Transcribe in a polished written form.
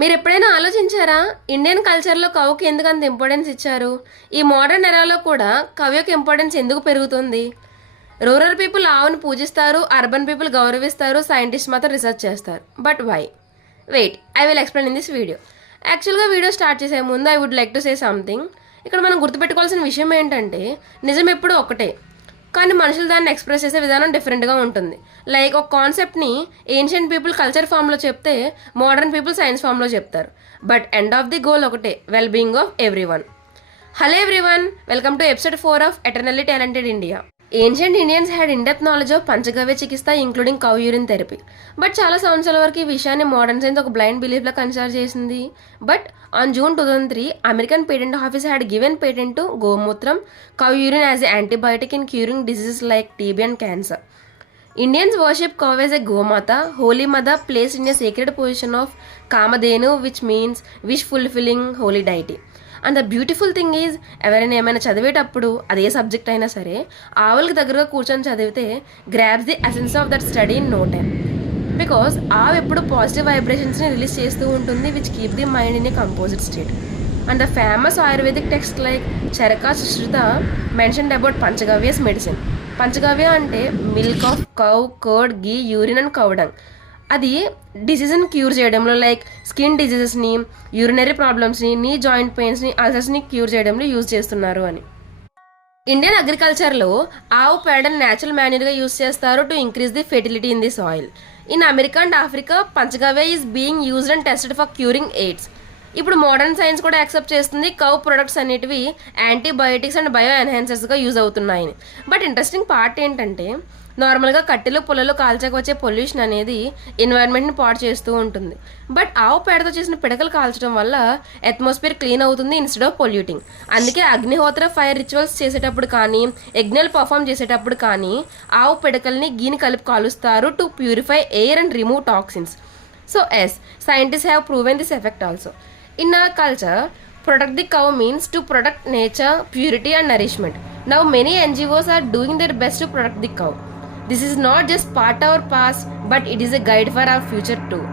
మీరు ఎప్పుడైనా ఆలోచించారా ఇండియన్ కల్చర్లో కవుకి ఎందుకు అంత ఇంపార్టెన్స్ ఇచ్చారు? ఈ మోడర్న్ ఎరాలో కూడా కవి యొక్క ఇంపార్టెన్స్ ఎందుకు పెరుగుతుంది? రూరల్ పీపుల్ ఆవును పూజిస్తారు, అర్బన్ పీపుల్ గౌరవిస్తారు, సైంటిస్ట్ మాత్రం రీసెర్చ్ చేస్తారు. But why? Wait, I will explain in this video. యాక్చువల్గా వీడియో స్టార్ట్ చేసే ముందు I would like to say something. ఇక్కడ మనం గుర్తుపెట్టుకోవాల్సిన విషయం ఏంటంటే నిజం ఎప్పుడూ ఒకటే, కానీ మనుషులు దాన్ని ఎక్స్ప్రెస్ చేసే విధానం డిఫరెంట్గా ఉంటుంది. లైక్ ఒక కాన్సెప్ట్ని ఏన్షియంట్ పీపుల్ కల్చర్ ఫామ్లో చెప్తే మోడర్న్ పీపుల్ సైన్స్ ఫామ్లో చెప్తారు. But end of the goal ఒకటే, well being of every one. Hello everyone, welcome to episode 4 of eternally talented India. Ancient Indians had in-depth knowledge of panchagavya చికిత్స including cow urine therapy. But చాలా సంవత్సరాల వరకు ఈ విషయాన్ని modern science ఒక blind బిలీఫ్లా consider చేసింది. But on June 2003, American patent office had given patent to గోమూత్రం cow urine as a antibiotic in curing diseases like TB and cancer. Indians worship cow as a Gomata, holy mother placed in a sacred position of Kamadhenu, which means wish fulfilling holy deity. And the beautiful thing is, ఎవరైనా ఏమైనా చదివేటప్పుడు అదే subject అయినా సరే ఆవులకి దగ్గరగా కూర్చొని చదివితే grabs the essence of that study in no time. Because ఆవు ఎప్పుడు పాజిటివ్ వైబ్రేషన్స్ని రిలీజ్ చేస్తూ ఉంటుంది, which keep the mind in a composite state. And the famous ayurvedic text like Charaka Sushruta mentioned about panchagavyas medicine. Panchagavya అంటే milk of cow, curd, ghee, urine and cow dung. అది డిసీజ్ని cure చేయడంలో, like skin డిజీజెస్ని, యూరినరీ ప్రాబ్లమ్స్ని, knee joint పెయిన్స్ని, అల్సర్స్ని cure చేయడంలో use చేస్తున్నారు అని. ఇండియన్ అగ్రికల్చర్లో ఆవు పేడని న్యాచురల్ మాన్యూర్గా యూజ్ చేస్తారు to increase the fertility in the soil. In America and Africa panchagavya is being used and tested for curing AIDS. ఇప్పుడు మోడర్న్ సైన్స్ కూడా యాక్సెప్ట్ చేస్తుంది కౌ ప్రొడక్ట్స్ అనేటివి యాంటీబయోటిక్స్ అండ్ బయో ఎన్హాన్సర్స్గా యూజ్ అవుతున్నాయని. But interesting part ఏంటంటే నార్మల్గా కట్టెలు పొలాలు కాల్చక వచ్చే పొల్యూషన్ అనేది ఎన్వైరన్మెంట్ని పాడు చేస్తూ ఉంటుంది. బట్ ఆవు పేడతో చేసిన పిడకలు కాల్చడం వల్ల అట్మాస్ఫియర్ క్లీన్ అవుతుంది ఇన్స్టెడ్ ఆఫ్ పొల్యూటింగ్. అందుకే అగ్నిహోత్ర ఫైర్ రిచువల్స్ చేసేటప్పుడు కానీ, యజ్ఞాలు పర్ఫామ్ చేసేటప్పుడు కానీ ఆవు పిడకల్ని గీని కలిపి కాలుస్తారు to purify air and remove toxins. So yes, scientists have proven this effect also. In our culture, protect the cow means to protect nature, purity and nourishment. Now many NGOs are doing their best to protect the cow. This is not just part of our past, but it is a guide for our future too.